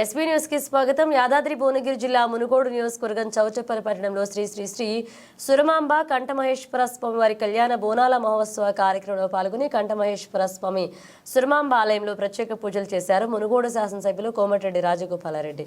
SP న్యూస్కి స్వాగతం. యాదాద్రి భువనగిరి జిల్లా మునుగోడు నియోజకవర్గం చౌచప్పల పట్టణంలో శ్రీ శ్రీ శ్రీ సురమాంబ కంఠమహేశ్వర స్వామి వారి కళ్యాణ బోనాల మహోత్సవ కార్యక్రమంలో పాల్గొని కంఠమహేశ్వర స్వామి సురమాంబ ఆలయంలో ప్రత్యేక పూజలు చేశారు మునుగోడు శాసనసభ్యులు కోమటిరెడ్డి రాజగోపాలారెడ్డి.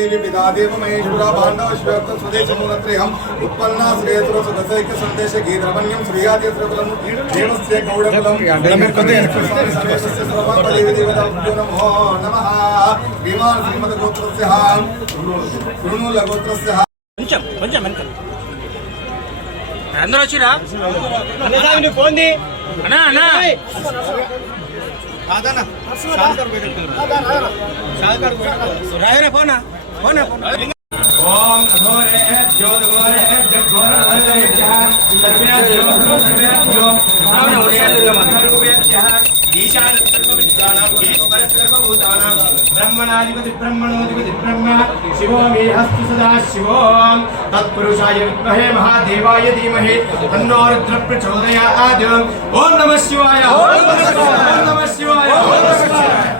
దేవి పితాదేవ మహేశ్వర పాండవ శ్వేత స్వదేశ మూలత్రయం ఉత్పన్న శ్రేయతుల సుగసైక సందేశ గీద్రమణ్యం శ్రీయాది శ్రీకులం దేవస్య గౌడకులం భీమాన్ శ్రీమద గోత్రస్య కృణుల గోత్రస్య కొంచెం కొంచెం వెనక అందరూ వచ్చిరా? అన్న ఫోన్ అన్నా అన్నా రాయరా ఫోనా? घोर सर्वे सर्वे ईशान सर्वविद्यानां ब्रह्मणाधिपति ब्रह्मणोधिपति ब्रह्म शिवो मे हस्तु सदा शिव तत्पुरुषाय विद्महे महादेवाय धीमहे तन्नो रुद्र प्रचोदयात् ओम नमः शिवाय। ओम नमः शिवाय। ओम नमः शिवाय।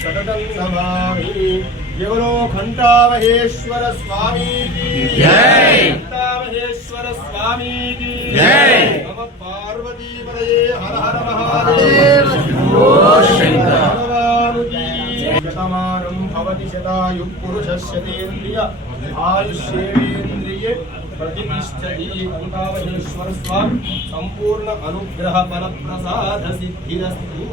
సతతం నమామి ఎవరో ఘంటామహేశ్వర స్వామీకి ఘంటామహేశ్వర స్వామీకి నమ పార్వతీపదయే హర హర మహాదేవ శతమానం భవతి శతాయు పురుషస్యతేంద్రియ ఆయుష్యేంద్రియే ప్రతిష్టతి ఘంటామహేశ్వర స్వామి. సంపూర్ణ అనుగ్రహ ఫల ప్రసాద సిద్ధిరస్తు.